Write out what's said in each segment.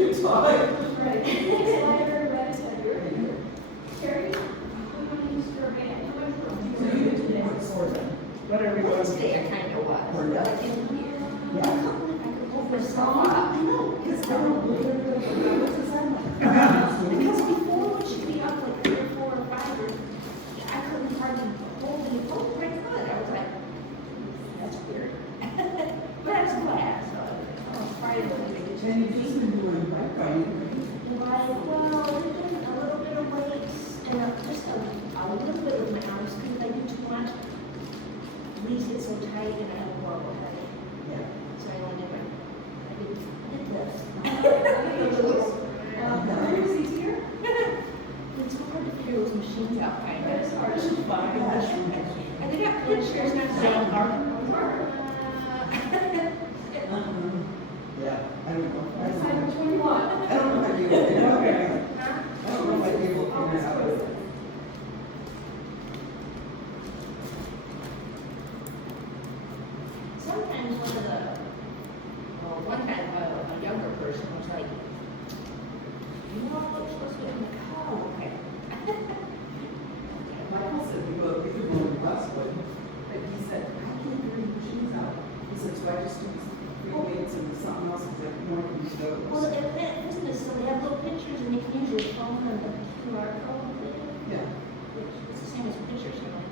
It's fine. Right. Slider, right center. Terry? Whatever you want. Wednesday, I kind of was. Or not. Like in here. Yeah. I couldn't believe I could hold this song up. No, it's not. Because before, when she'd be up like 3 or 4 or 5, or I couldn't hardly hold the phone my foot. I was like, that's weird. But I was glad. So I was Friday when they did. And you've just been doing bike riding. Well, we're doing a little bit of weights and just a little bit of arms because I do too much. Knees get so tight and I have a horrible headache. Yeah. So I only did this. Is he here? It's hard to figure those machines out, kind of. It's hard to find. And they got pictures, not So, saying. Yeah, I don't know. I Decide don't which know. one you want. I don't know if I do it. I don't know if I do it. Sometimes one time a younger person was like, you know what we're supposed to do? I'm like, oh, okay. Michael said we could go to Westwood, but he said, I can't bring the machines out. He said, so I just do free weights and something else, he's like, no, I can use Well, those. in that business, so they have little pictures and you can use your phone and the QR code. Yeah. Which is the same as pictures, you know.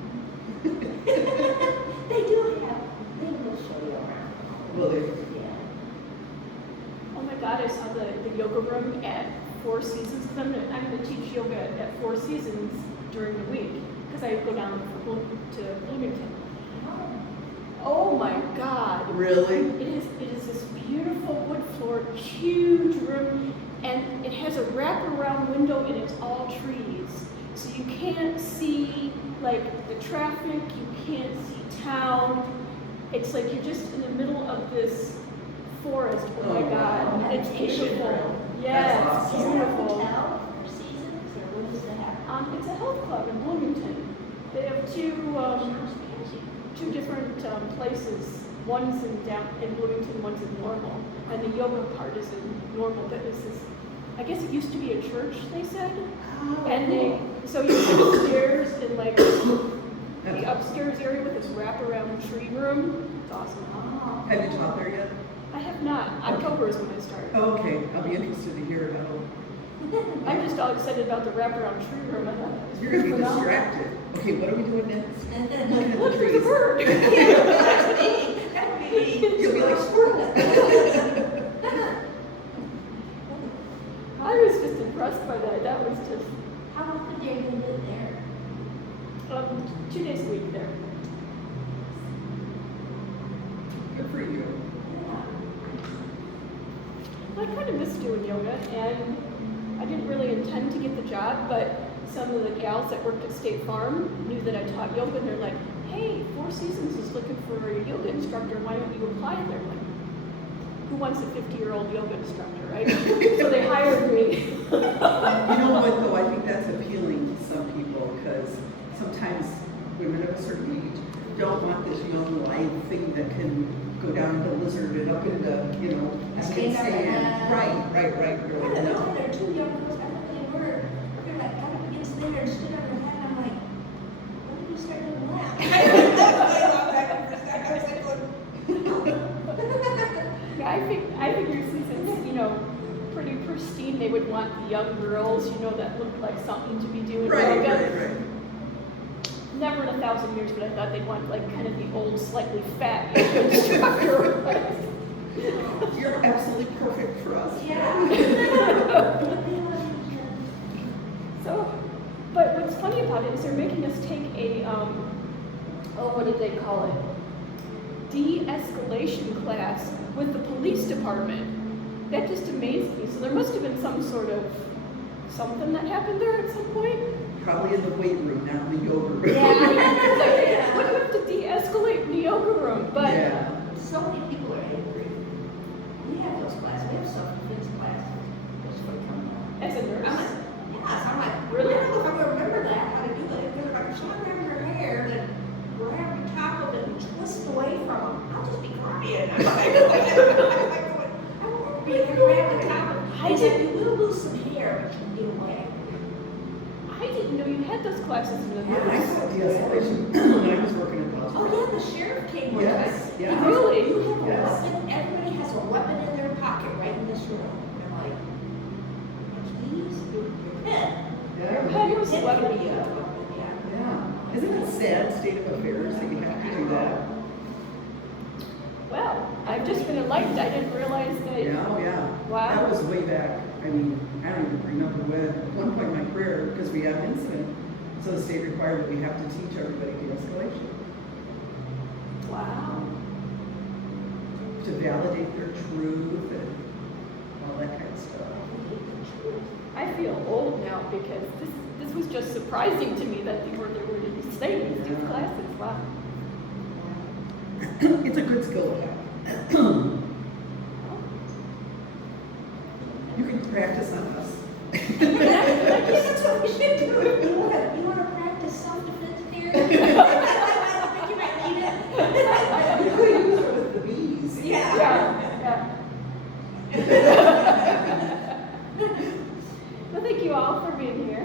They do have, they will show you around. Will they? Yeah. Oh my God, I saw the yoga room at Four Seasons, because I'm going to teach yoga at Four Seasons during the week, because I go down to Bloomington. Oh my God. Really? It is this beautiful wood floor, huge room, and it has a wraparound window and it's all trees. So you can't see like the traffic, you can't see town. It's like you're just in the middle of this forest. Oh my Oh, God. wow. It's Meditation beautiful. room. Yes, That's Is awesome. that a beautiful. hotel for seasons or what does it have? It's a health club in Bloomington. They have Sounds fancy. two different places. One's in Bloomington, one's in Normal, and the yoga part is in Normal. But this is, I guess it used to be a church, they said, and so you go upstairs in like the upstairs area with this wraparound tree room. It's awesome. Oh. Have you taught there yet? I have not. October is when I start. Oh, okay, I'll be interested to hear about it. I'm just all excited about the wraparound tree room. I thought that was You're gonna be phenomenal. distracted. Okay, what are we doing next? Looking at Look, the there's a trees. bird. That would be me. You'll be like squirrel. I was just impressed by that. That was just How often do you live there? 2 days a week there. Good for you. I kind of missed doing yoga, and I didn't really intend to get the job, but some of the gals that worked at State Farm knew that I taught yoga, and they're like, hey, Four Seasons is looking for a yoga instructor, why don't you apply? And they're like, who wants a 50-year-old yoga instructor, right? So they hired me. You know what, though, I think that's appealing to some people, because sometimes women of a certain age don't want this young live thing that can go down into lizard and up into, you know, Stand up and sand. Right. I Really, don't know, no. there are 2 young girls, I thought they were. They're like, got up against there and stood up their head, and I'm like, when did you start doing that? I was like, Yeah, I figured since it's, you know, pretty pristine, they would want the young girls, you know, that looked like something to be doing yoga. Right. Never in 1,000 years, but I thought they'd want like kind of the old, slightly fat yoga instructor. You're absolutely perfect for us. yeah. So, but what's funny about it is they're making us take a, what did they call it? De-escalation class with the police department. That just amazed me. So there must have been some sort of something that happened there at some point. Probably in the weight room, not in the yoga room. Yeah. What do you have to de-escalate in the yoga room? But Yeah. So many people are angry. We have those classes, we have self-defense classes. That's what come out. as a I'm nurse, like, yes, I'm like, Really? I don't know if I'm gonna remember that, how to do it. If they're like, if someone grabs your hair, then grab the top of it and twist away from them. I'll just be crying. I'm like, I won't be grabbed the top of it. I did know you had those classes in the Yeah, I past. saw de-escalation when I was working in Oh, Boston. yeah, the sheriff came with Yes, us. yeah. Really? You have a Yes. weapon, everybody has a weapon in their pocket right in this room. And I'm like, keys, your pen. Yeah. Your Pen was a pen weapon. could be a weapon, yeah. Yeah. Isn't it sad state of affairs that you have to do that? Well, I've just been enlightened. I didn't realize that. Yeah, oh yeah. Wow. That was way back. I mean, I don't even remember when. At one point in my career, because we had an incident, so the state required that we have to teach everybody de-escalation Wow. to validate their truth and all that kind of stuff. I feel old now because this was just surprising to me that there were these things, these Yeah. classes. Wow. It's a good skill to have. You can practice on us. That's what we should do. You want to practice self-defense here? I think you might need it. You could use it with the bees. Yeah. Yeah. Well, thank you all for being here.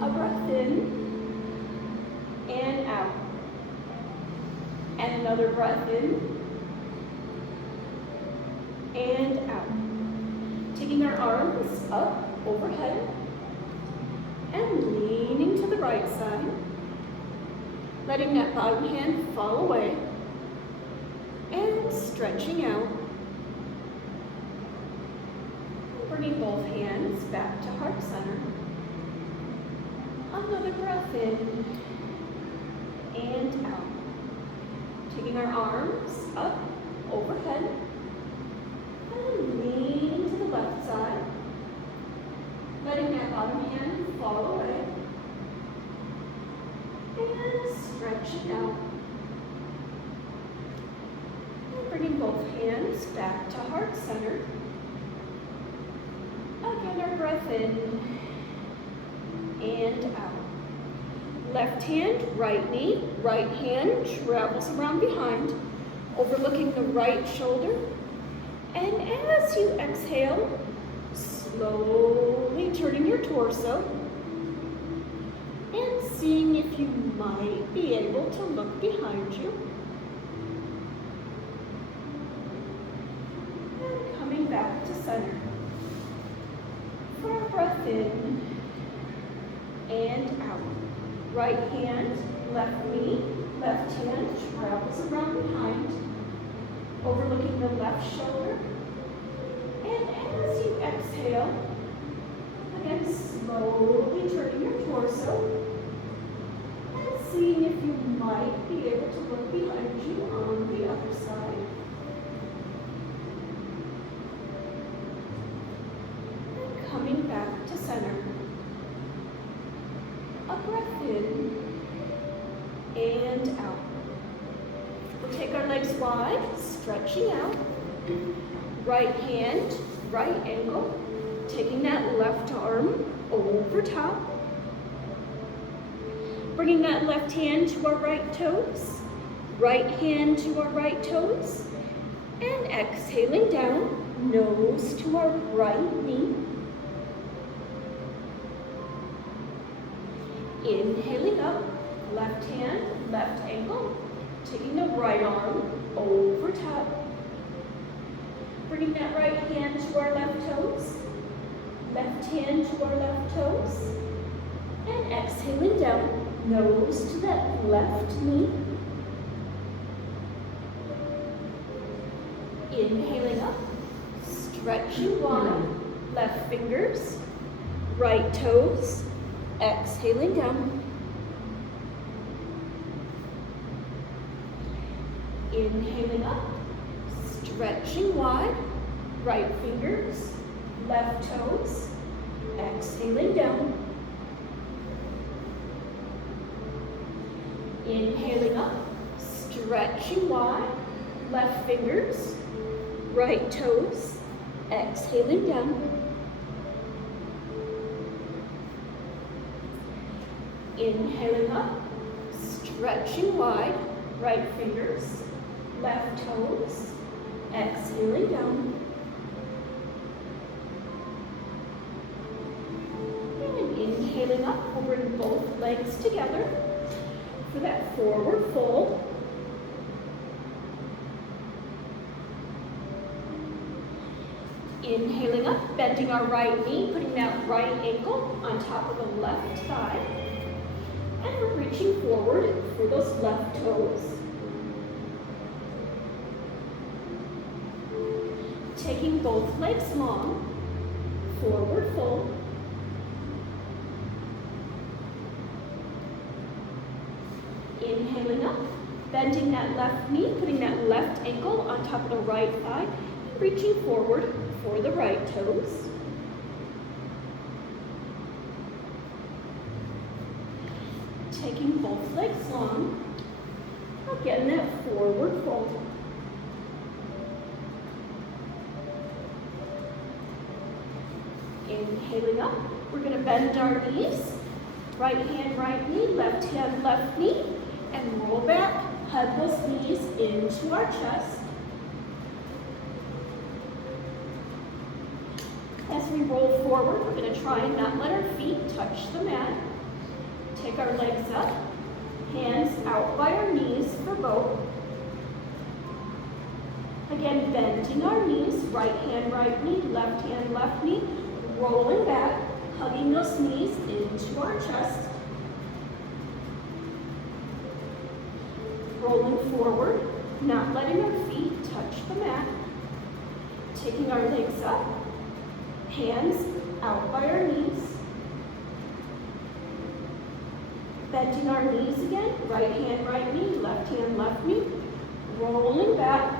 A breath in and out. And another breath in and out. Taking our arms up overhead and leaning to the right side. Letting that bottom hand fall away and stretching out. Bringing both hands back to heart center. Another breath in and out. Taking our arms up overhead and leaning to the left side. Letting that bottom hand fall away and stretching out. And bringing both hands back to heart center. Again, our breath in and out. Left hand, right knee, right hand travels around behind, overlooking the right shoulder. And as you exhale, slowly turning your torso and seeing if you might be able to look behind you. And coming back to center. For a breath in and out. Right hand, left knee, left hand travels around behind, overlooking the left shoulder. And as you exhale, again slowly turning your torso and seeing if you might be able to look behind you on the other side. And coming back to center. A breath in and out. We'll take our legs wide, stretching out. Right hand, right ankle, taking that left arm over top. Bringing that left hand to our right toes, right hand to our right toes, and exhaling down, nose to our right knee. Inhaling up, left hand, left ankle, taking the right arm over top. Bringing that right hand to our left toes, left hand to our left toes, and exhaling down, nose to that left knee. Inhaling up, stretching wide, left fingers, right toes, exhaling down. Inhaling up, stretching wide, right fingers, left toes, exhaling down. Inhaling up, stretching wide, left fingers, right toes, exhaling down. Inhaling up, stretching wide, right fingers, left toes, exhaling down. And Inhaling up, we'll bring both legs together for that forward fold. Inhaling up, bending our right knee, putting that right ankle on top of the left thigh. And we're reaching forward for those left toes. Taking both legs long, forward fold. Inhaling up, bending that left knee, putting that left ankle on top of the right thigh, reaching forward for the right toes. Taking both legs long, again that forward fold. Inhaling up, we're going to bend our knees. Right hand, right knee, left hand, left knee, and roll back, hug those knees into our chest. As we roll forward, we're going to try and not let our feet touch the mat. Take our legs up, hands out by our knees for both. Again, bending our knees, right hand, right knee, left knee, rolling back, hugging those knees into our chest. Rolling forward, not letting our feet touch the mat. Taking our legs up, hands out by our knees. Bending our knees again, right hand, right knee, left knee. Rolling back,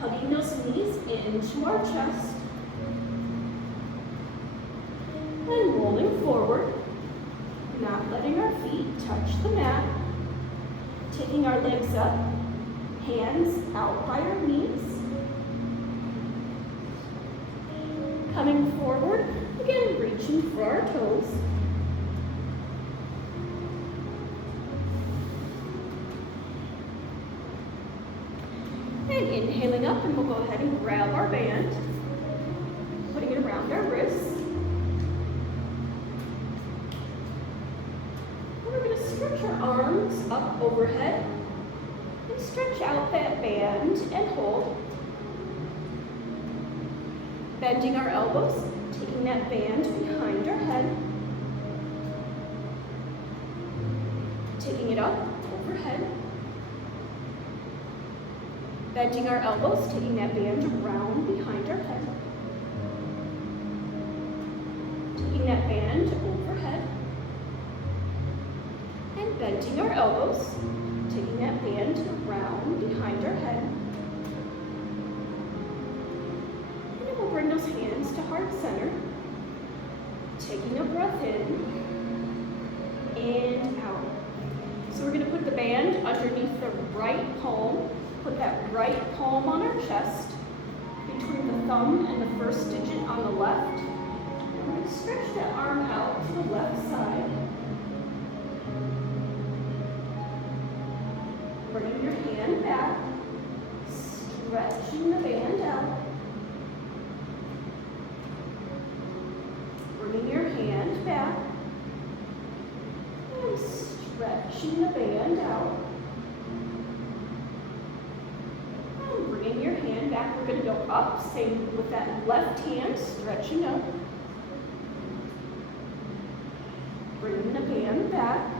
hugging those knees into our chest. And rolling forward, not letting our feet touch the mat. Taking our legs up, hands out by our knees. Coming forward, again reaching for our toes. And inhaling up, and we'll go ahead and grab our band, putting it around our wrists. And we're going to stretch our arms up overhead and stretch out that band and hold. Bending our elbows, taking that band behind our head, taking it up overhead. Bending our elbows, taking that band around behind our head. Taking that band overhead. And bending our elbows, taking that band around behind our head. And then we'll bring those hands to heart center. Taking a breath in and out. So we're going to put the band underneath the right palm. Put that right palm on our chest, between the thumb and the first digit on the left. And we're going to stretch that arm out to the left side. Bringing your hand back, stretching the band out. Bringing your hand back, and stretching the band out. Bringing your hand back, we're going to go up, same with that left hand, stretching up. Bringing the band back,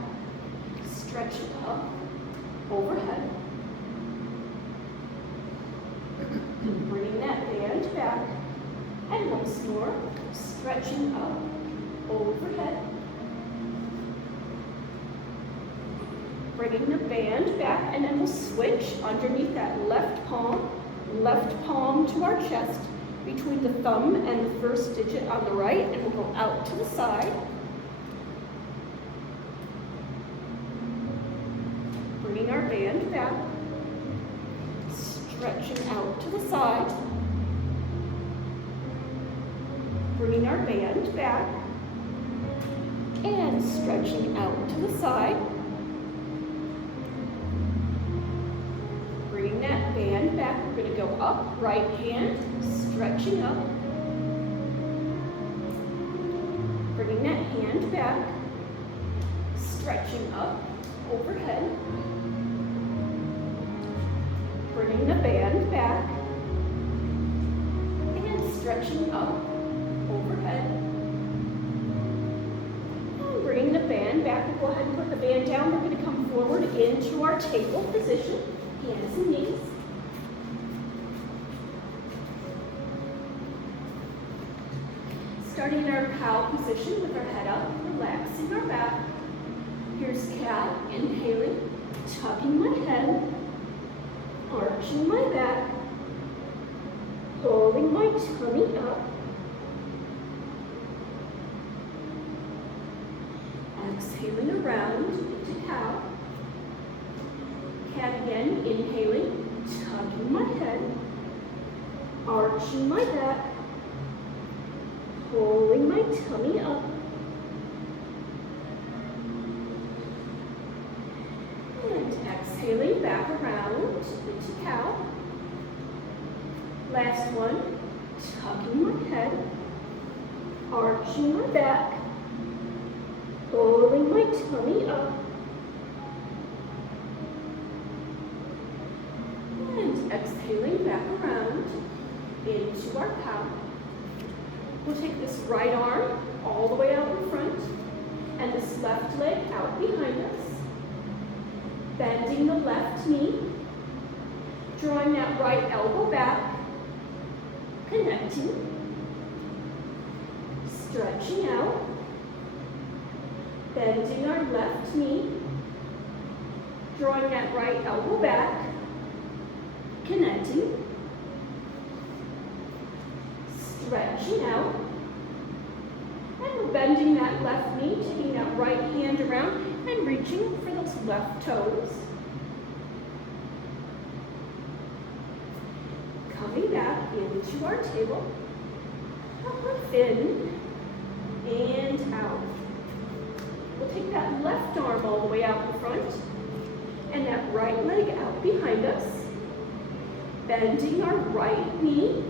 stretching up, overhead. Bringing that band back, and once more, stretching up, overhead. Bringing the band back, and then we'll switch underneath that left palm to our chest, between the thumb and the first digit on the right, and we'll go out to the side. Bringing our band back, stretching out to the side. Bringing our band back, and stretching out to the side. Bringing that band back, we're going to go up, right hand, stretching up. Bringing that hand back. back, stretching up overhead, bringing the band back, and stretching up overhead, and bringing the band back. We'll go ahead and put the band down. We're going to come forward into our table position, hands and knees. Starting our cow position with our head up, relaxing our back. Here's cat, inhaling, tucking my head, arching my back, holding my tummy up. Exhaling around into cow. Cat again, inhaling, tucking my head, arching my back, holding my tummy up. And exhaling back around into cow. Last one, tucking my head, arching my back, holding my tummy up. And exhaling back around into our cow. We'll take this right arm all the way out in front and this left leg out behind us. Bending the left knee, drawing that right elbow back, connecting, stretching out, bending our left knee, drawing that right elbow back, connecting, stretching out, and we're bending that left knee, taking that right hand around and reaching for those left toes. Coming back into our table, up in and out. We'll take that left arm all the way out in front and that right leg out behind us, bending our right knee,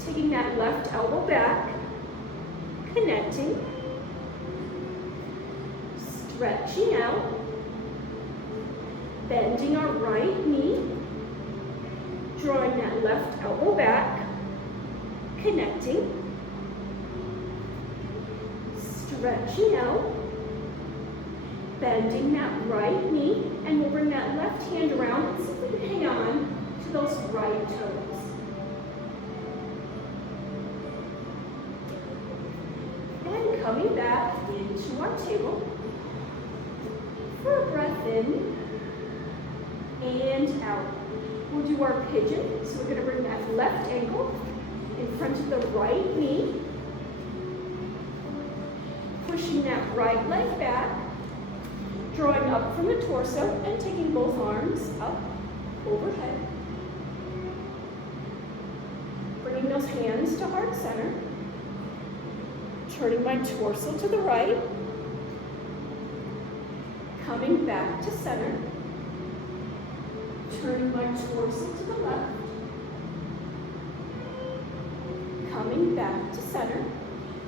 taking that left elbow back, connecting, stretching out, bending our right knee, drawing that left elbow back, connecting, stretching out, bending that right knee, and we'll bring that left hand around and see if we can hang on to those right toes. And coming back into our table for a breath in and out. We'll do our pigeon, so we're going to bring that left ankle in front of the right knee, pushing that right leg back, drawing up from the torso and taking both arms up overhead. Bringing those hands to heart center, turning my torso to the right, coming back to center, turning my torso to the left, coming back to center,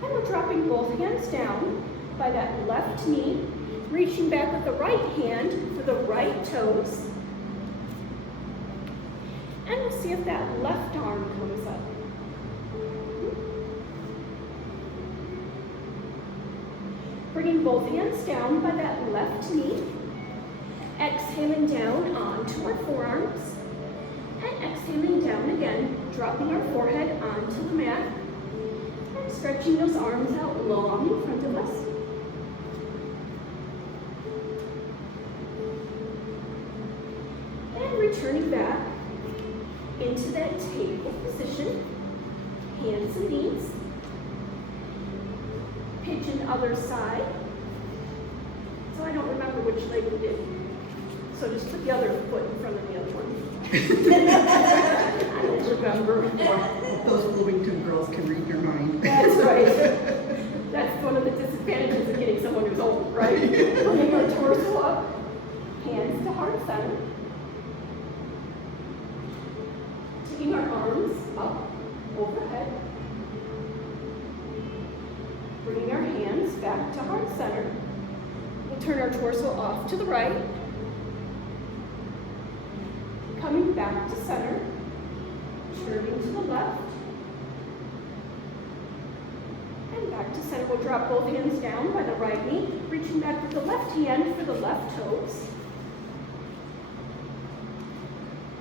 and we're dropping both hands down by that left knee, reaching back with the right hand for the right toes, and we'll see if that left arm comes up. Bringing both hands down by that left knee, exhaling down onto our forearms, and exhaling down again, dropping our forehead onto the mat, and stretching those arms out long in front of us. And returning back into that table position, hands and knees, pigeon other side. So I don't remember which leg we did. So just put the other foot in front of the other one. I don't remember. Those Bloomington girls can read your mind. That's right. That's one of the disadvantages of getting someone who's old, right? Bringing our torso up, hands to heart center. Taking our arms up overhead. Bringing our hands back center. We'll turn our torso off to the right. Coming back to center. Turning to the left. And back to center. We'll drop both hands down by the right knee, reaching back with the left hand for the left toes.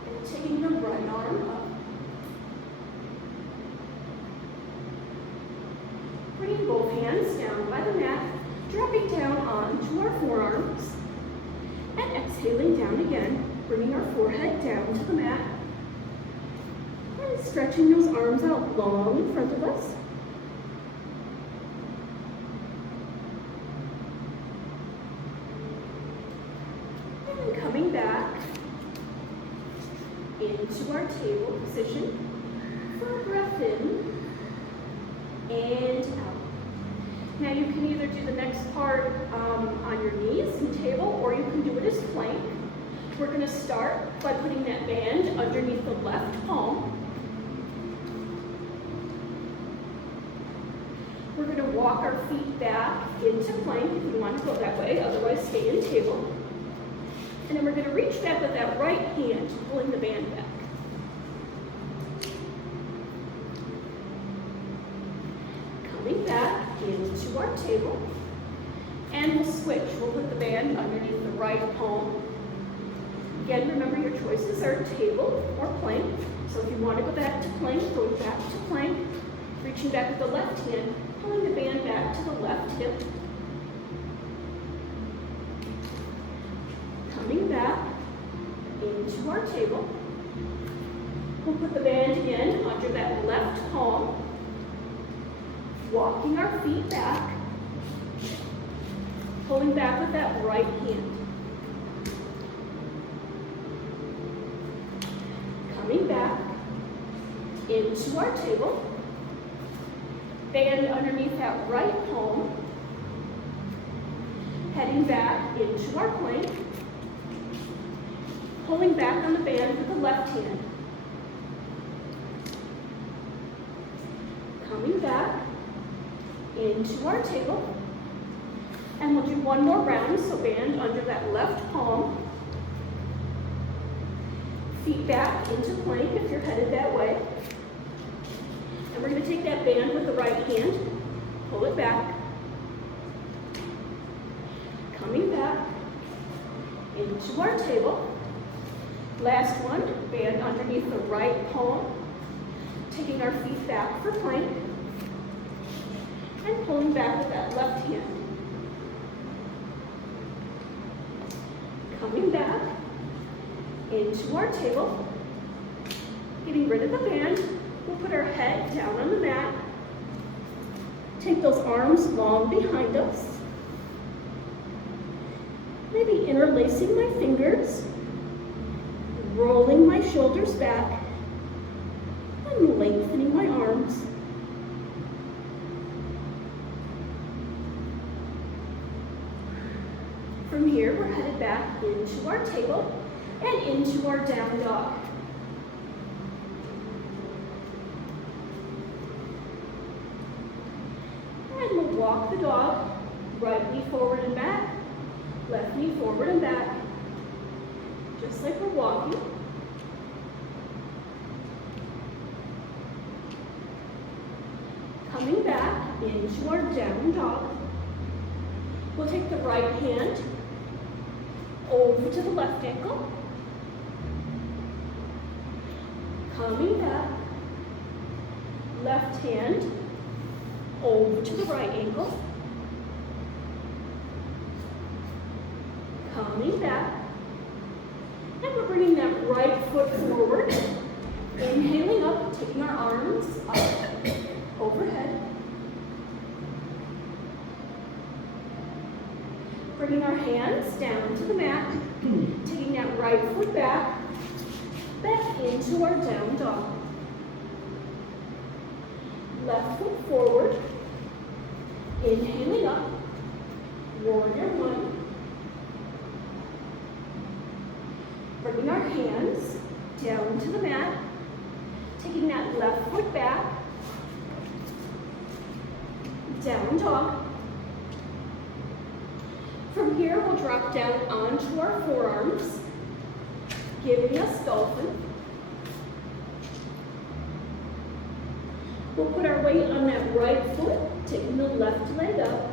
And taking the right arm up. Bringing both hands down by the mat, dropping down onto our forearms. And exhaling down again, bringing our forehead down to the mat. And stretching those arms out long in front of us. And coming back into our table position for a breath in and out. Now you can either do the next part on your knees and table, or you can do it as plank. We're going to start by putting that band underneath the left palm. We're going to walk our feet back into plank if you want to go that way, otherwise stay in table. And then we're going to reach back with that right hand, pulling the band back. Coming back into our table, and we'll switch. We'll put the band underneath the right palm. Again, remember your choices are table or plank. So if you want to go back to plank, go back to plank. Reaching back with the left hand, pulling the band back to the left hip. Coming back into our table. We'll put the band again under that left palm. Walking our feet back, pulling back with that right hand. Coming back into our table, band underneath that right palm, heading back into our plank, pulling back on the band with the left hand. Coming back into our table, and we'll do one more round, so band under that left palm, feet back into plank if you're headed that way, and we're going to take that band with the right hand, pull it back, coming back into our table, last one, band underneath the right palm, taking our feet back for plank, and pulling back with that left hand. Coming back into our table, getting rid of the band, we'll put our head down on the mat, take those arms long behind us, maybe interlacing my fingers, rolling my shoulders back, and lengthening my arms. From here, we're headed back into our table and into our down dog. And we'll walk the dog, right knee forward and back, left knee forward and back, just like we're walking. Coming back into our down dog. We'll take the right hand over to the left ankle. Coming back. Left hand over to the right ankle. Coming back. And we're bringing that right foot forward. Inhaling up, taking our arms up, overhead. Bringing our hands down to the mat, taking that right foot back into our down dog. Left foot forward, inhaling up, warrior one. Bringing our hands down to the mat, taking that left foot back, down dog. From here, we'll drop down onto our forearms, giving us dolphin. We'll put our weight on that right foot, taking the left leg up.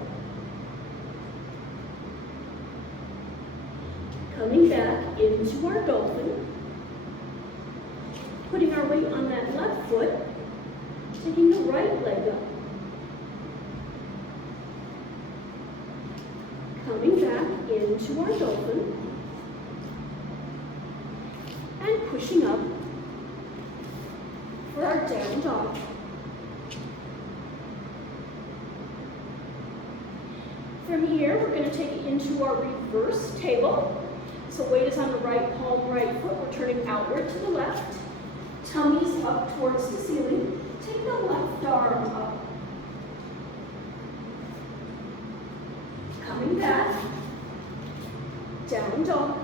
Coming back into our dolphin. Putting our weight on that left foot, taking the right leg up. Coming back into our dolphin. And pushing up for our down dog. From here, we're going to take it into our reverse table. So weight is on the right palm, right foot. We're turning outward to the left. Tummy's up towards the ceiling. Take the left arm up. Coming back. Down dog.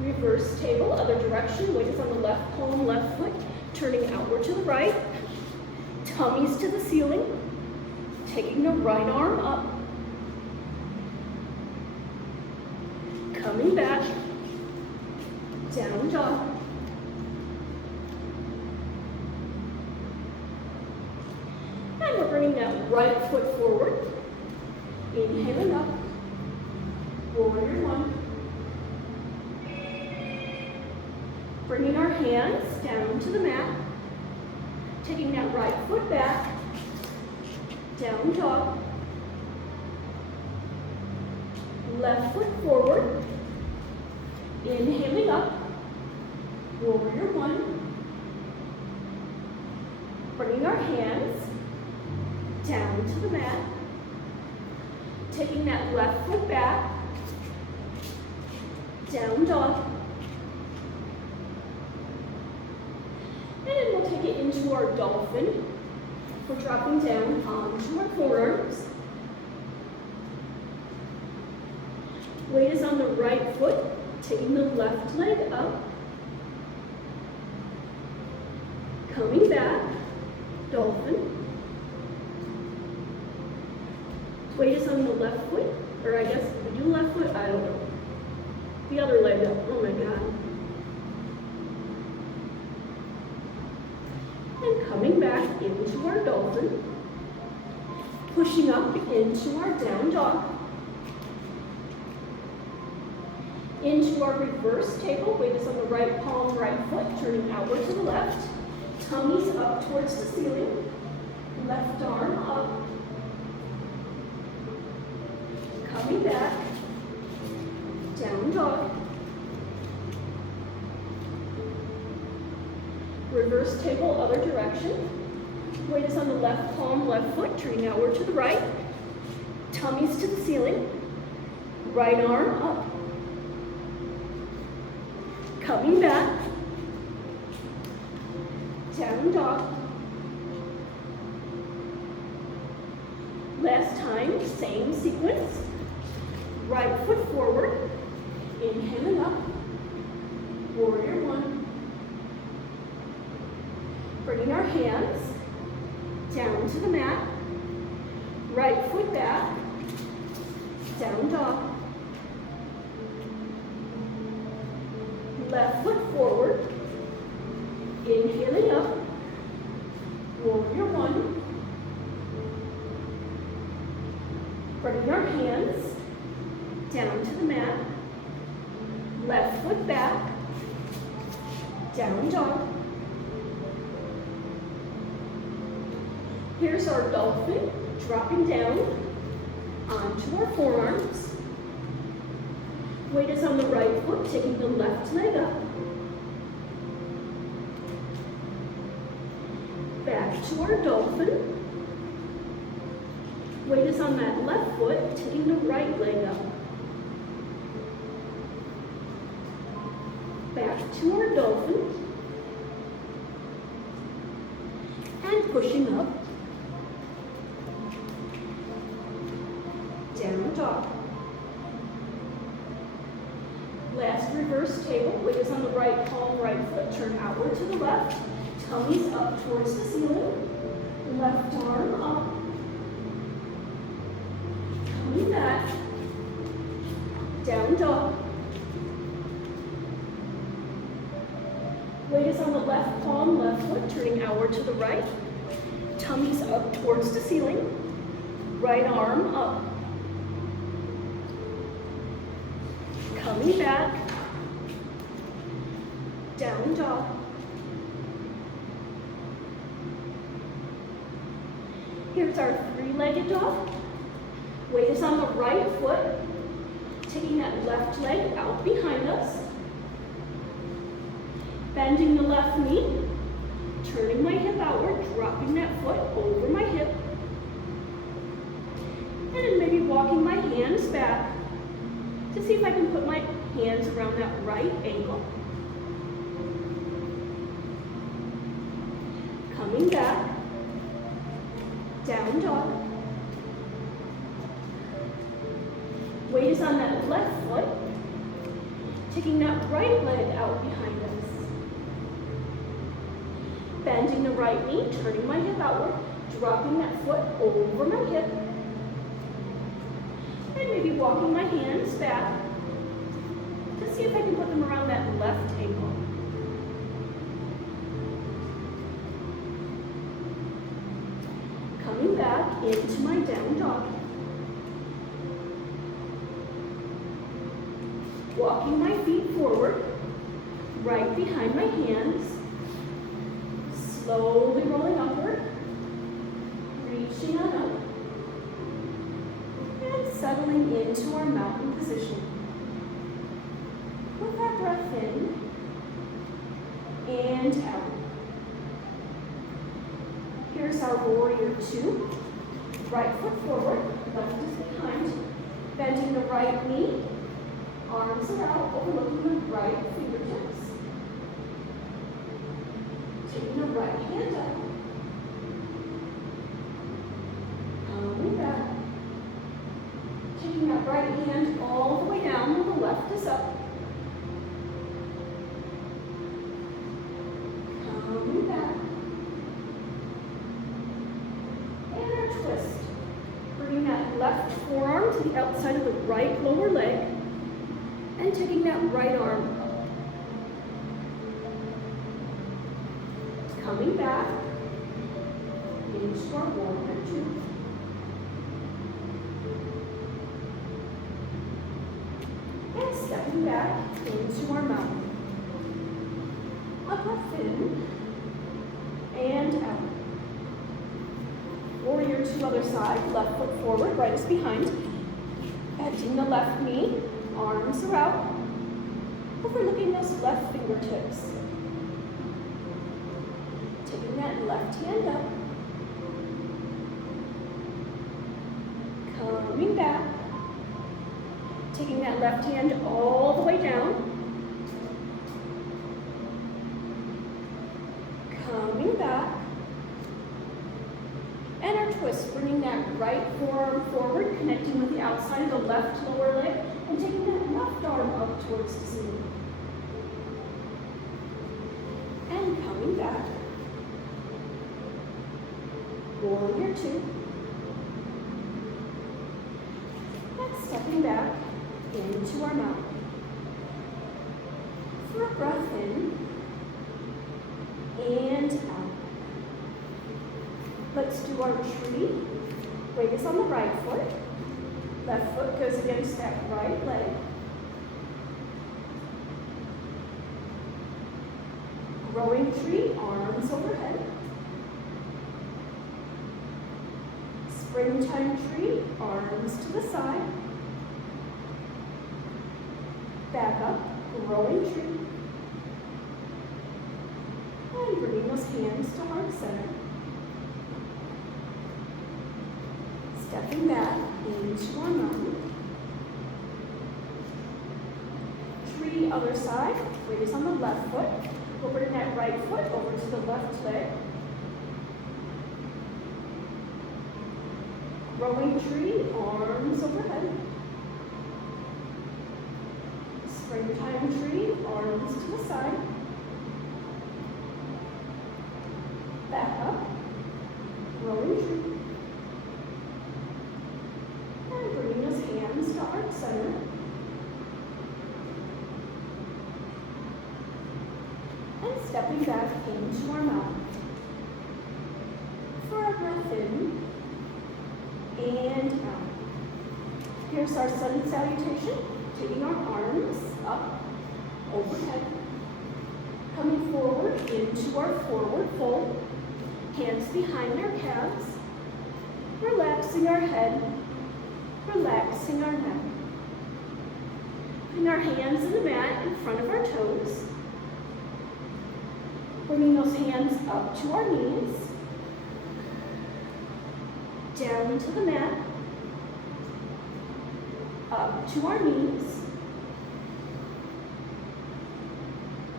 Reverse table, other direction. Weight is on the left palm, left foot. Turning outward to the right. Tummies to the ceiling. Taking the right arm up. Coming back. Down dog. And we're bringing that right foot forward. Inhaling up. Warrior one. Bringing our hands down to the mat. Taking that right foot back. Down dog. Left foot forward. Inhaling up. Warrior one. Bringing our hands down to the mat. Taking that left foot back. Down dog. And then we'll take it into our dolphin. We're dropping down onto our forearms. Weight is on the right foot, taking the left leg up. Coming back, dolphin. Weight is on the left foot, or I guess we do left foot, I don't know. The other leg up, oh my God. And coming back into our dolphin. Pushing up into our down dog. Into our reverse table, weight is on the right palm, right foot, turning outward to the left. Tummies up towards the ceiling. Left arm up. Coming back. Down dog. Reverse table, other direction. Weight is on the left palm, left foot, turning outward to the right. Tummies to the ceiling. Right arm up. Coming back. Down dog. Last time, same sequence. Right foot forward. Inhaling up. Warrior one. Bringing our hands down to the mat. Right foot back. Down dog. Left foot forward. Inhaling up. Warrior one. Bringing our hands down to the mat. Left foot back. Down dog. Here's our dolphin, dropping down onto our forearms. Weight is on the right foot, taking the left leg up. Back to our dolphin. Weight is on that left foot, taking the right leg up. Back to our dolphin. And pushing up. Down dog. Last reverse table, weight is on the right palm, right foot, turn outward to the left. Tummies up towards the ceiling. Left arm up. down dog. Weight is on the left palm, left foot, turning outward to the right. Tummy's up towards the ceiling. Right arm up. Coming back. Down dog. Here's our three-legged dog. Weight is on the right foot. Taking that left leg out behind us. Bending the left knee. Turning my hip outward, dropping that foot over my hip. And then maybe walking my hands back to see if I can put my hands around that right ankle. Coming back. Down dog. Weight is on that left foot. Taking that right leg out behind us. Bending the right knee, turning my hip outward, dropping that foot over my hip. And maybe walking my hands back to see if I can put them around that left ankle. Coming back into my down dog. Walking my feet forward, right behind my hands. Slowly rolling upward, reaching on up, and settling into our mountain position. With our breath in and out. Here's our warrior two. Right foot forward, left is behind, bending the right knee, arms are out, overlooking the right fingertips. Taking the right hand up. Coming back. Taking that right hand all the way down while the left is up. Coming back. And our twist. Bringing that left forearm to the outside of the right lower leg. And taking that right arm up. Coming back into our warrior two. And stepping back into our mountain. A breath in and out. Warrior two, other side, left foot forward, right is behind. Bending the left knee, arms are out. Overlooking those left fingertips. Taking that left hand up. Coming back. Taking that left hand all the way down. Coming back. And our twist, bringing that right forearm forward, connecting with the outside of the left lower leg, and taking that left arm up towards the ceiling. And coming back. Warrior two. And stepping back into our mountain. For a breath in and out. Let's do our tree. Weight is on the right foot. Left foot goes against that right leg. Growing tree, arms overhead. Springtime tree, arms to the side. Back up, growing tree. And bringing those hands to heart center. Stepping back into our mountain. Tree, other side. Weight is on the left foot. We'll bring that right foot over to the left leg. Growing tree, arms overhead. Springtime tree, arms to the side. Back up. Growing tree. And bringing those hands to heart center. stepping back into our mat. For our breath in and out. Here's our sun salutation, taking our arms up, overhead. Coming forward into our forward fold, hands behind our calves, relaxing our head, relaxing our neck. Putting our hands in the mat in front of our toes, bringing those hands up to our knees, down to the mat, up to our knees,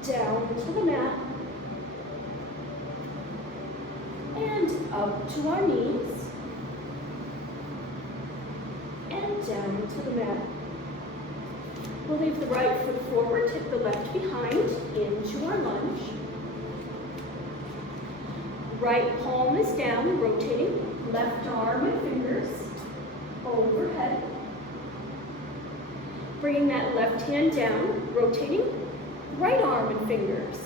down to the mat, and up to our knees, and down to the mat. We'll leave the right foot forward, take the left behind, into our lunge. Right palm is down, rotating, left arm and fingers overhead. Bringing that left hand down, rotating, right arm and fingers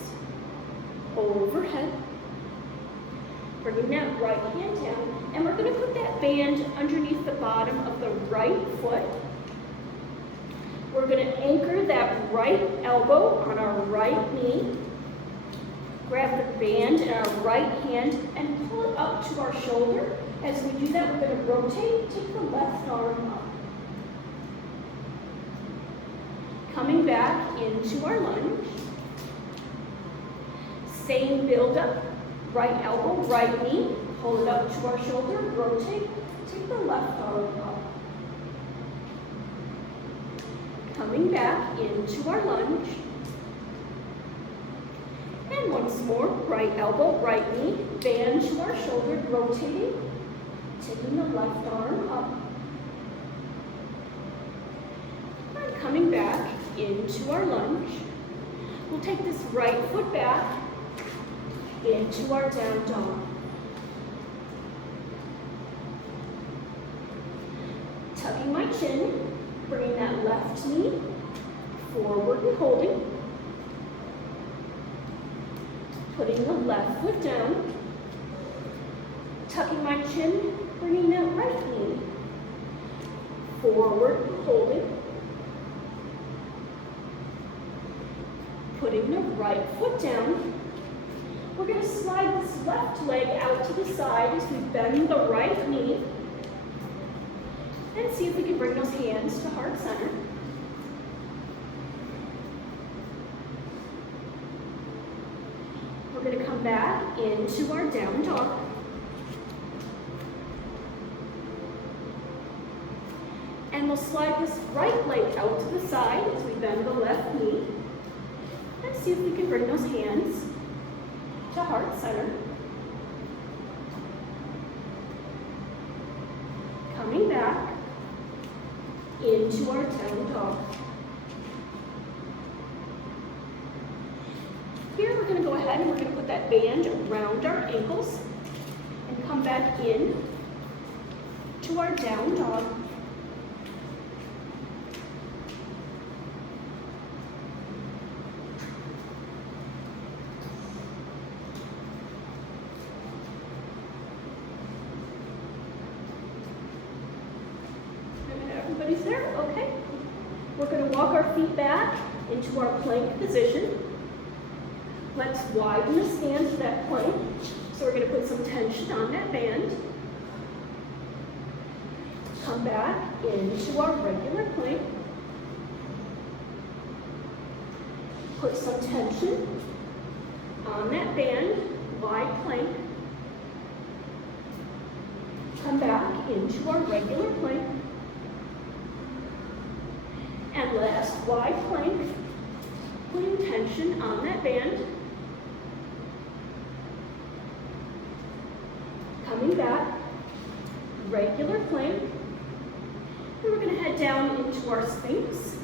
overhead. Bringing that right hand down, and we're going to put that band underneath the bottom of the right foot. We're going to anchor that right elbow on our right knee. Grab the band in our right hand and pull it up to our shoulder. As we do that, we're going to rotate, take the left arm up. Coming back into our lunge. Same build up. Right elbow, right knee. Pull it up to our shoulder, rotate, take the left arm up. Coming back into our lunge. And once more, right elbow, right knee, band to our shoulder, rotating, taking the left arm up. And coming back into our lunge. We'll take this right foot back into our down dog. Tucking my chin. Bringing that left knee forward and holding. Putting the left foot down. Tucking my chin, bringing that right knee forward and holding. Putting the right foot down. We're going to slide this left leg out to the side as we bend the right knee. And see if we can bring those hands to heart center. We're going to come back into our down dog. And we'll slide this right leg out to the side as we bend the left knee. And see if we can bring those hands to heart center. Coming back into our down dog. Here we're going to go ahead and we're going to put that band around our ankles and come back in to our down dog. Everybody's there? Okay. We're going to walk our feet back into our plank position. Let's widen the stand to that plank. So we're going to put some tension on that band. Come back into our regular plank. Put some tension on that band, wide plank. Come back into our regular plank. And last, wide plank, putting tension on that band. Coming back, regular plank. And we're going to head down into our Sphinx,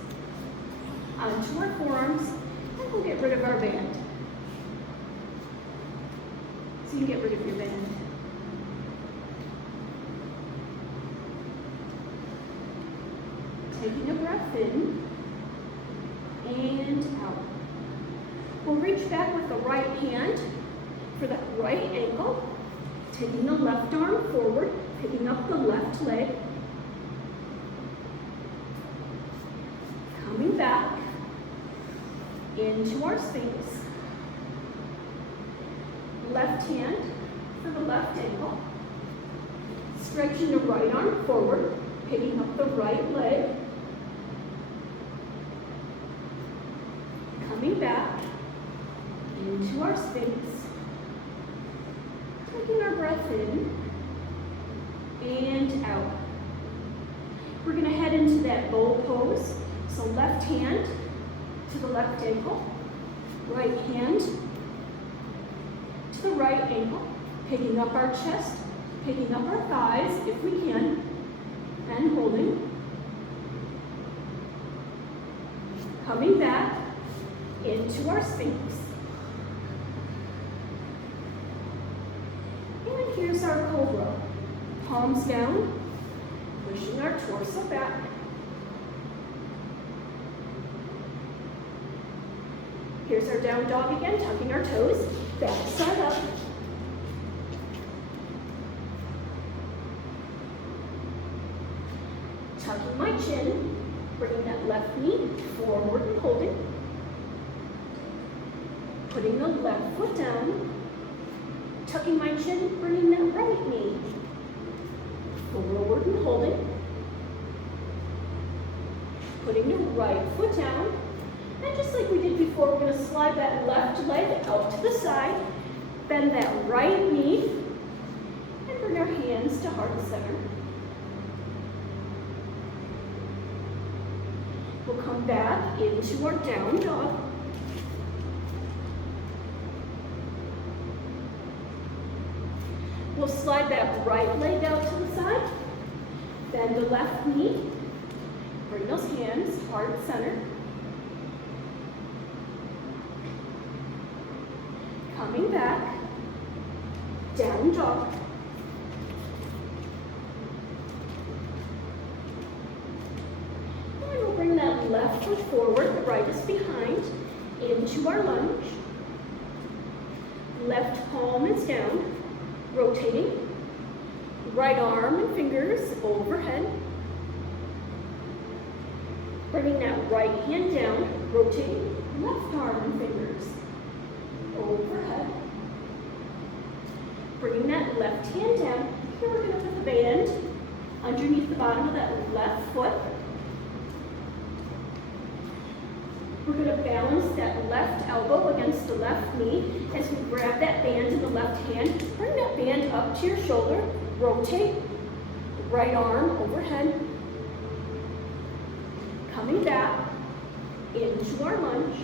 onto our forearms, and we'll get rid of our band. So you can get rid of your band. Taking a breath in and out. We'll reach back with the right hand for that right ankle, taking the left arm forward, picking up the left leg, coming back into our Sphinx. Left hand for the left ankle, stretching the right arm forward, picking up the right leg, coming back into our Sphinx, taking our breath in and out. We're going to head into that bow pose. So left hand to the left ankle, right hand to the right ankle, picking up our chest, picking up our thighs if we can, and holding. Coming back into our Sphinx. And here's our Cobra. Palms down, pushing our torso back. Here's our down dog again, tucking our toes, back side up. Tucking my chin, bringing that left knee forward and holding. Putting the left foot down, tucking my chin, bringing that right knee forward and holding. Putting the right foot down, and just like we did before, we're going to slide that left leg out to the side, bend that right knee, and bring our hands to heart center. We'll come back into our down dog. We'll slide that right leg out to the side, bend the left knee, bring those hands heart center. Coming back, down dog. And we'll bring that left foot forward, the right is behind, into our lunge. Left palm is down, rotating. Right arm and fingers overhead. Bringing that right hand down, rotating. Left arm and fingers overhead. Bringing that left hand down. Here we're going to put the band underneath the bottom of that left foot. We're going to balance that left elbow against the left knee as we grab that band in the left hand. Bring that band up to your shoulder. Rotate. Right arm overhead. Coming back into our lunge.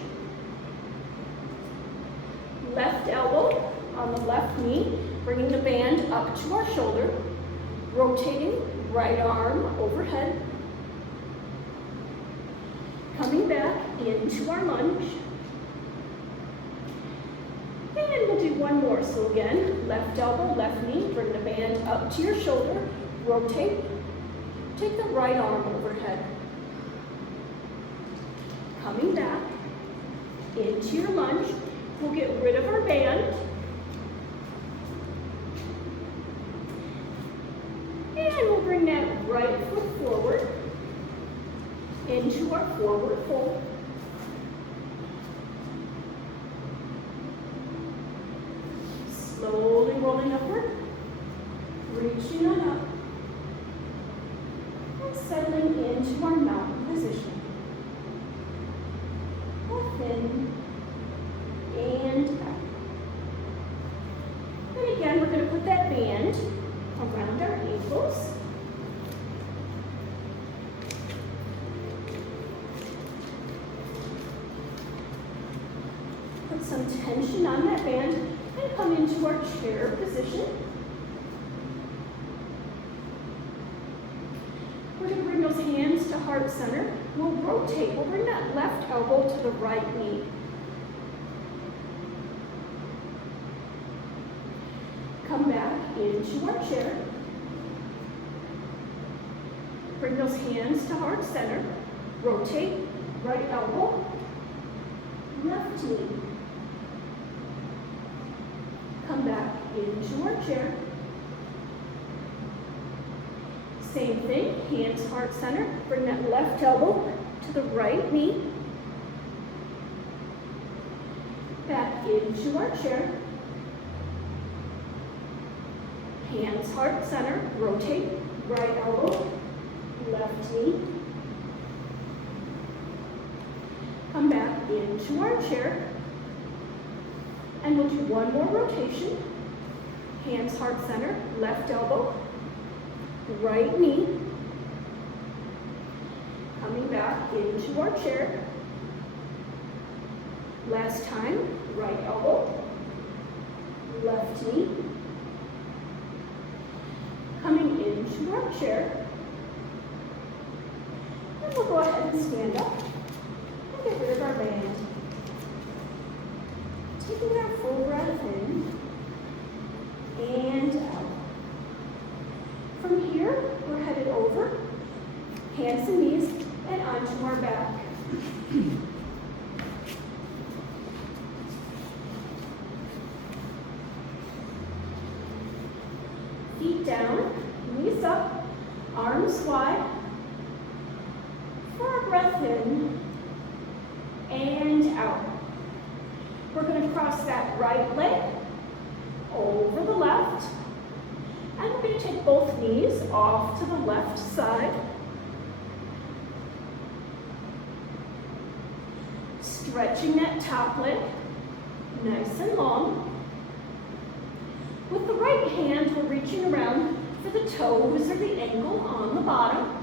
Left elbow on the left knee, bringing the band up to our shoulder, rotating, right arm overhead, coming back into our lunge, and we'll do one more. So again, left elbow, left knee, bring the band up to your shoulder, rotate, take the right arm overhead, coming back into your lunge. We'll get rid of our band. And we'll bring that right foot forward into our forward fold. Slowly rolling upward, reaching on up, and settling into our mountain position. Up in and out. And again, we're going to put that band around our ankles. Put some tension on that band and come into our chair position. We're going to bring those hands to heart center. We'll rotate. We'll bring that left elbow to the right knee. Come back into our chair. Bring those hands to heart center. Rotate, right elbow, left knee. Come back into our chair. Same thing, hands heart center. Bring that left elbow to the right knee. Back into our chair. Hands heart center. Rotate. Right elbow, left knee. Come back into our chair. And we'll do one more rotation. Hands heart center. Left elbow. Right knee, coming back into our chair. Last time, right elbow, left knee, coming into our chair. And we'll go ahead and stand up and get rid of our band. Taking our full breath in and out. From here, we're headed over, hands and knees, and onto our back. Feet down, knees up, arms wide. For our breath in, and out. We're going to cross that right leg over the left. And we're going to take both knees off to the left side. Stretching that top leg nice and long. With the right hand, we're reaching around for the toes or the ankle on the bottom.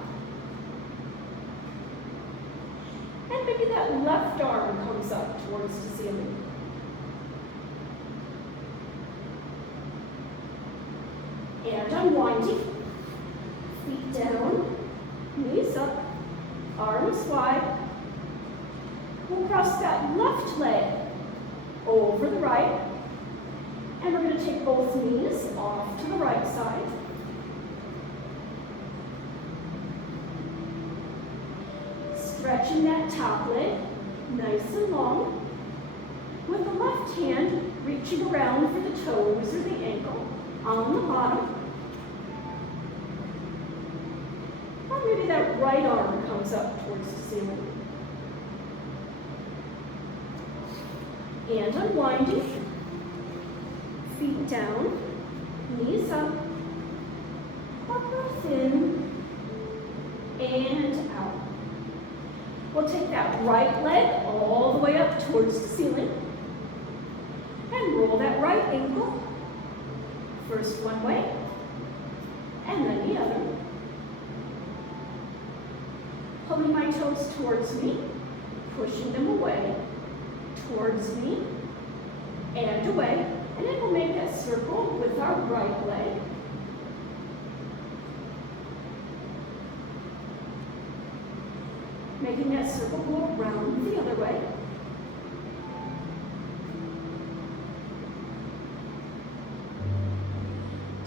And maybe that left arm comes up towards the ceiling. And unwinding, feet down, knees up, arms wide. We'll cross that left leg over the right, and we're going to take both knees off to the right side. Stretching that top leg nice and long, with the left hand reaching around for the toes or the ankle on the bottom. Or maybe that right arm comes up towards the ceiling. And unwinding, feet down, knees up, breath in, and out. We'll take that right leg all the way up towards the ceiling, and roll that right ankle, first one way, and then the other. Pulling my toes towards me, pushing them away, towards me, and away. And then we'll make that circle with our right leg. Making that circle go around the other way.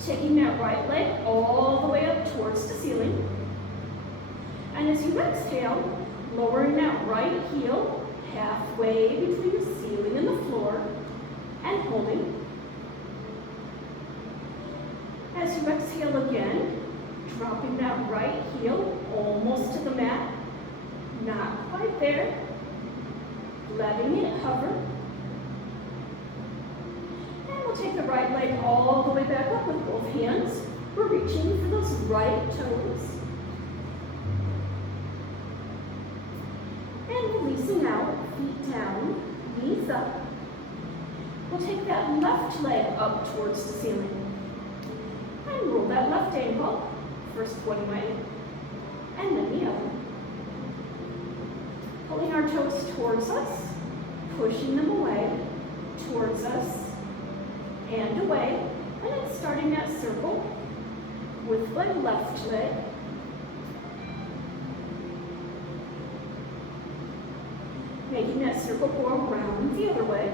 Taking that right leg all the way up towards the ceiling. And as you exhale, lowering that right heel halfway between the ceiling and the floor, and holding. As you exhale again, dropping that right heel almost to the mat, not quite there, letting it hover. And we'll take the right leg all the way back up with both hands. We're reaching for those right toes. And releasing out, feet down, knees up. We'll take that left leg up towards the ceiling. And roll that left ankle, first one way, and then the other. Pulling our toes towards us, pushing them away, towards us, and away. And then starting that circle with the left leg. Making that circle go around the other way.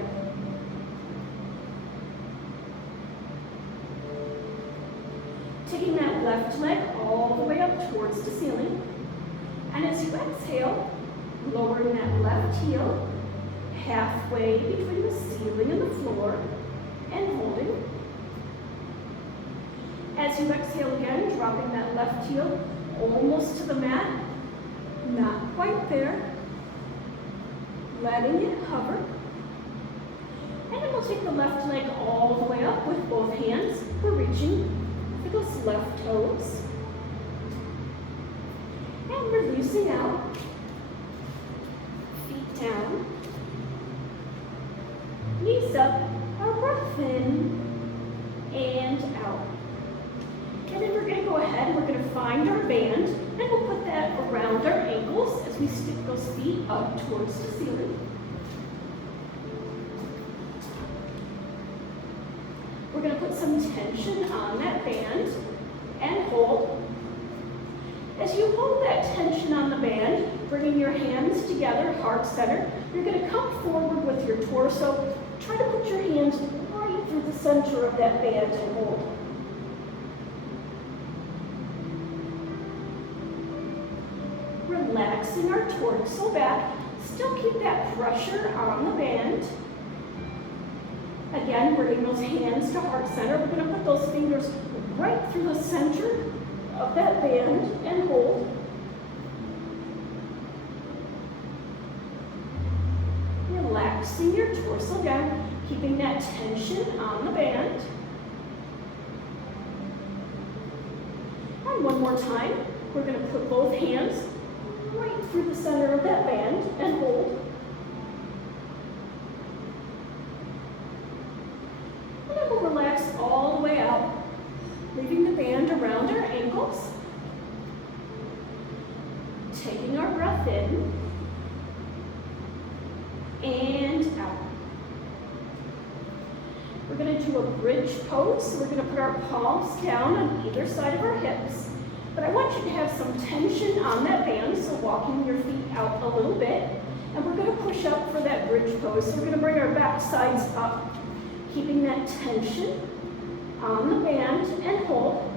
Taking that left leg all the way up towards the ceiling. And as you exhale, lowering that left heel halfway between the ceiling and the floor, and holding. As you exhale again, dropping that left heel almost to the mat, not quite there. Letting it hover. And then we'll take the left leg all the way up with both hands. We're reaching for those left toes. And releasing out. Feet down. Knees up. Our breath in and out. And then we're going to go ahead, we're going to find our band, and we'll put that around our ankles as we stick those feet up towards the ceiling. We're going to put some tension on that band and hold. As you hold that tension on the band, bringing your hands together, heart center, you're going to come forward with your torso. Try to put your hands right through the center of that band and hold. Relaxing our torso back. Still keep that pressure on the band. Again, bringing those hands to heart center. We're going to put those fingers right through the center of that band and hold. Relaxing your torso down, keeping that tension on the band. And one more time, we're going to put both hands right through the center of that band and hold. And then we'll relax all the way out, leaving the band around our ankles. Taking our breath in and out. We're going to do a bridge pose. So we're going to put our palms down on either side of our hips. But I want you to have some tension on that band, so walking your feet out a little bit. And we're going to push up for that bridge pose. So we're going to bring our back sides up, keeping that tension on the band and hold.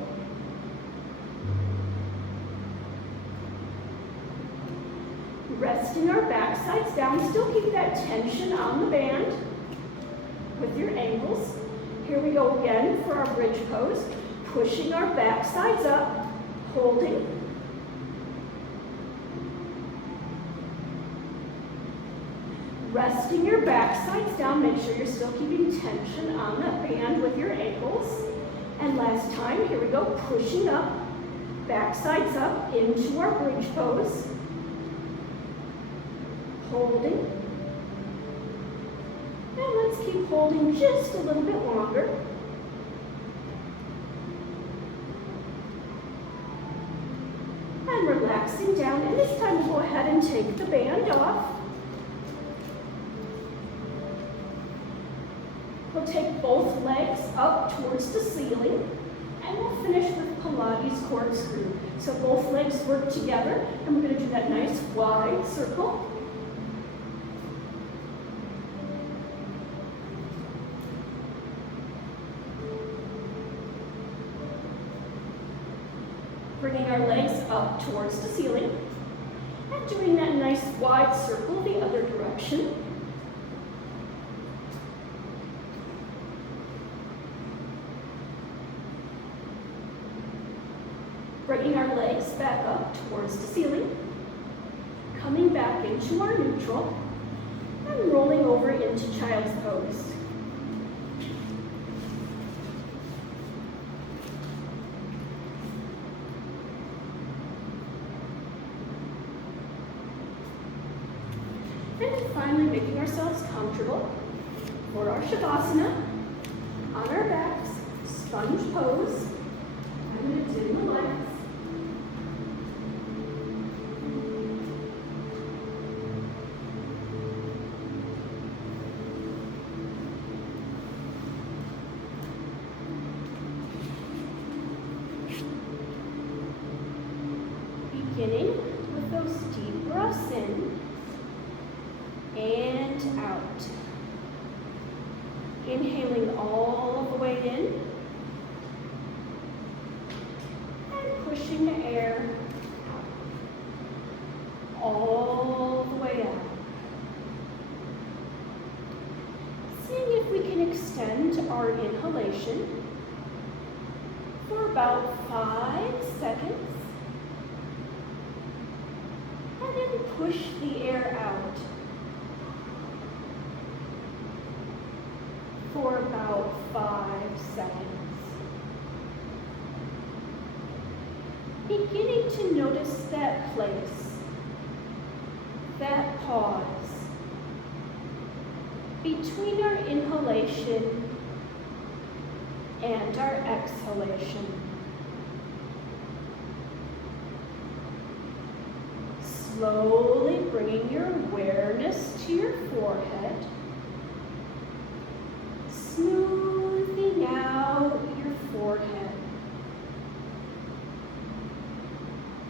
Resting our back sides down, still keep that tension on the band with your ankles. Here we go again for our bridge pose, pushing our back sides up. Holding. Resting your back sides down. Make sure you're still keeping tension on that band with your ankles. And last time, here we go, pushing up, back sides up into our bridge pose. Holding. And let's keep holding just a little bit longer. And relaxing down, and this time we'll go ahead and take the band off. We'll take both legs up towards the ceiling, and we'll finish with Pilates corkscrew. So both legs work together, and we're going to do that nice wide circle. Bringing our legs up towards the ceiling and doing that nice wide circle the other direction. Bringing our legs back up towards the ceiling, coming back into our neutral and rolling over into child's pose. And finally making ourselves comfortable for our Shavasana on our backs, sponge pose. I'm going to dim the lights. Beginning with those deep breaths in and out. Inhaling all the way in and pushing the air out. All the way out. Seeing if we can extend our inhalation for about 5 seconds. And then push the air out for about 5 seconds. Beginning to notice that place, that pause between our inhalation and our exhalation. Slowly bringing your awareness to your forehead, smoothing out your forehead,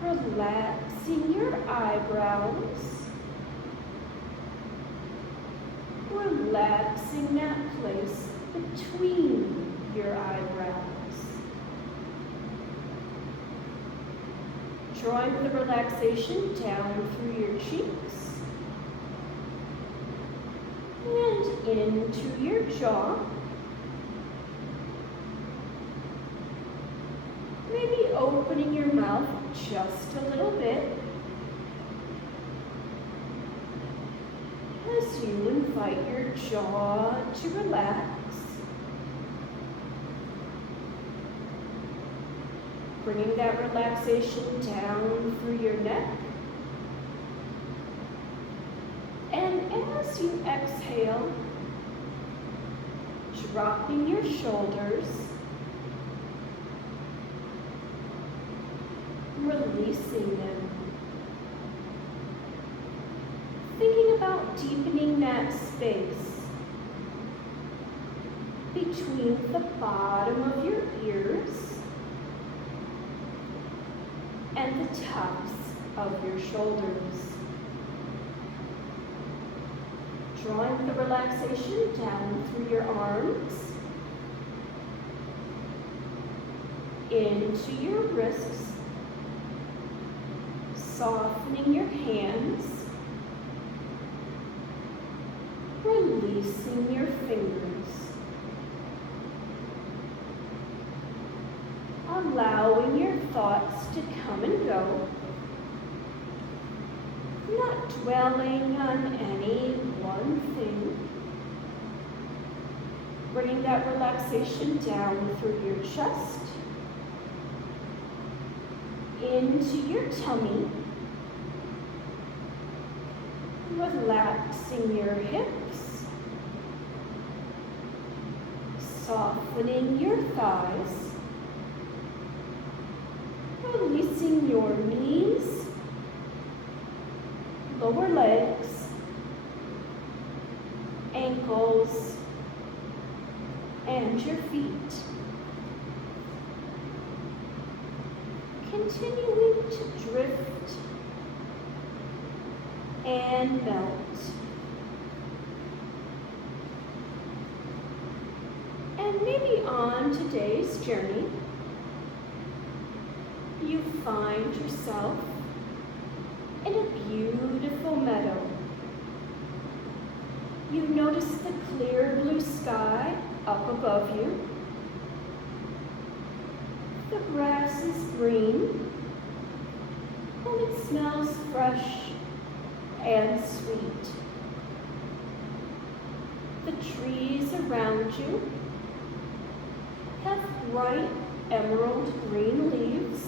relaxing your eyebrows, relaxing that place between your eyebrows. Drawing the relaxation down through your cheeks and into your jaw. Maybe opening your mouth just a little bit as you invite your jaw to relax. Bringing that relaxation down through your neck. And as you exhale, dropping your shoulders, releasing them. Thinking about deepening that space between the bottom of your ears and the tops of your shoulders. Drawing the relaxation down through your arms, into your wrists, softening your hands, releasing your fingers. Allowing your thoughts to come and go, not dwelling on any one thing. Bringing that relaxation down through your chest, into your tummy, relaxing your hips, softening your thighs, releasing your knees, lower legs, ankles, and your feet. Continuing to drift and melt. And maybe on today's journey, you find yourself in a beautiful meadow. You notice the clear blue sky up above you. The grass is green and it smells fresh and sweet. The trees around you have bright emerald green leaves.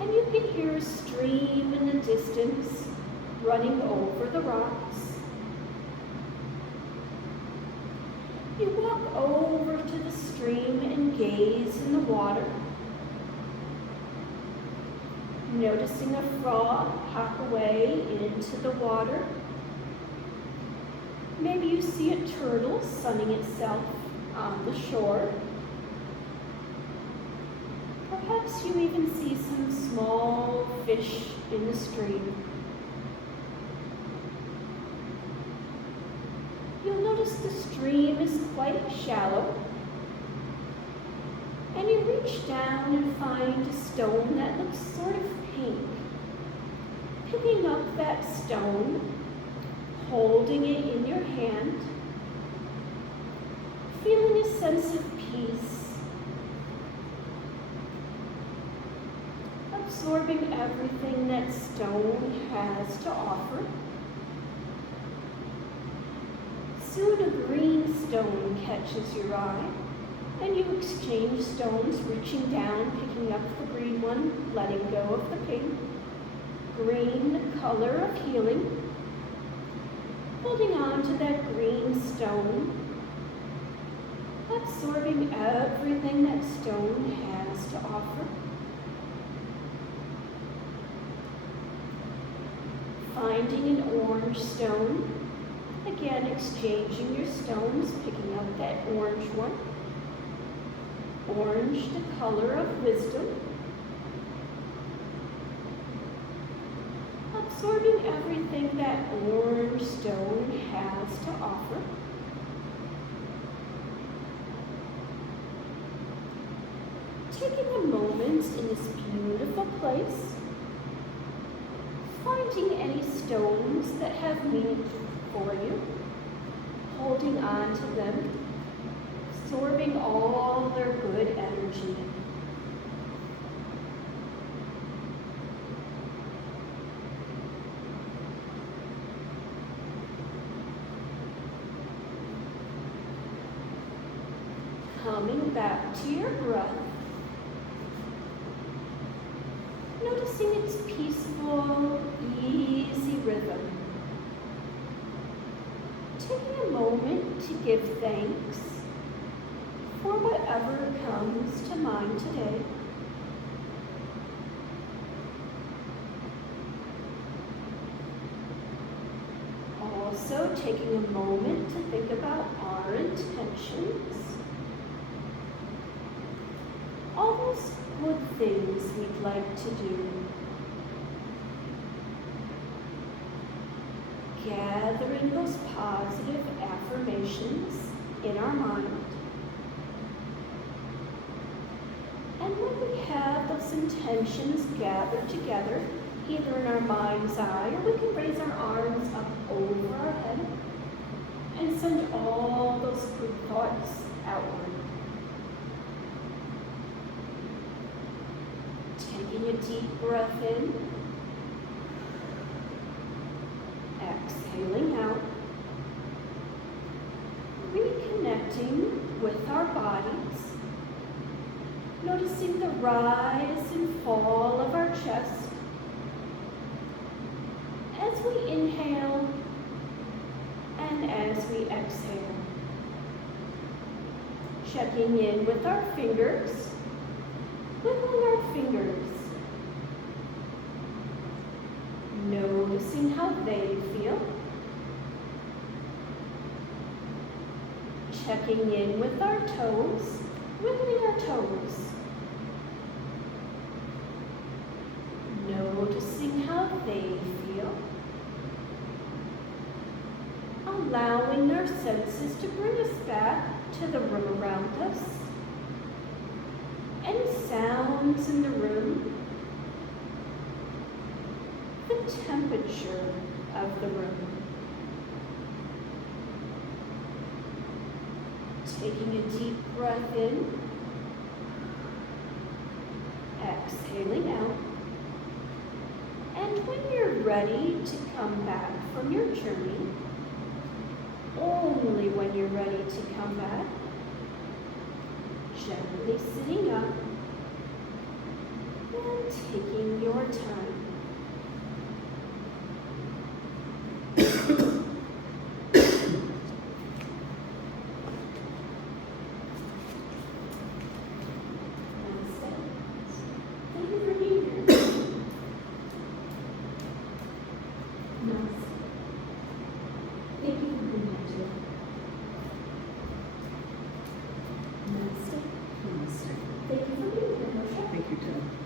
And you can hear a stream in the distance running over the rocks. You walk over to the stream and gaze in the water, noticing a frog hop away into the water. Maybe you see a turtle sunning itself on the shore. Perhaps you even see some small fish in the stream. You'll notice the stream is quite shallow, and you reach down and find a stone that looks sort of pink. Picking up that stone, holding it in your hand, feeling a sense of peace, absorbing everything that stone has to offer. Soon a green stone catches your eye, and you exchange stones, reaching down, picking up the green one, letting go of the pink. Green, the color of healing. Holding on to that green stone, absorbing everything that stone has to offer. Finding an orange stone, again exchanging your stones, picking up that orange one. Orange, the color of wisdom. Absorbing everything that orange stone has to offer. Taking a moment in this beautiful place, finding any stones that have meaning for you, holding on to them, absorbing all their good energy. Coming back to your breath, noticing its peaceful, easy rhythm. Taking a moment to give thanks for whatever comes to mind today. Also taking a moment to think about our intentions. All those good things we'd like to do. Gathering those positive affirmations in our mind. And when we have those intentions gathered together, either in our mind's eye, or we can raise our arms up over our head and send all those good thoughts outward. Taking a deep breath in, exhaling out, reconnecting with our bodies, noticing the rise and fall of our chest as we inhale and as we exhale. Checking in with our fingers, wiggling our fingers, noticing how they feel. Checking in with our toes, wiggling our toes. Noticing how they feel. Allowing our senses to bring us back to the room around us. Any sounds in the room. The temperature of the room. Taking a deep breath in, exhaling out. And when you're ready to come back from your journey, only when you're ready to come back, gently sitting up and taking your time. Thank you, Tim.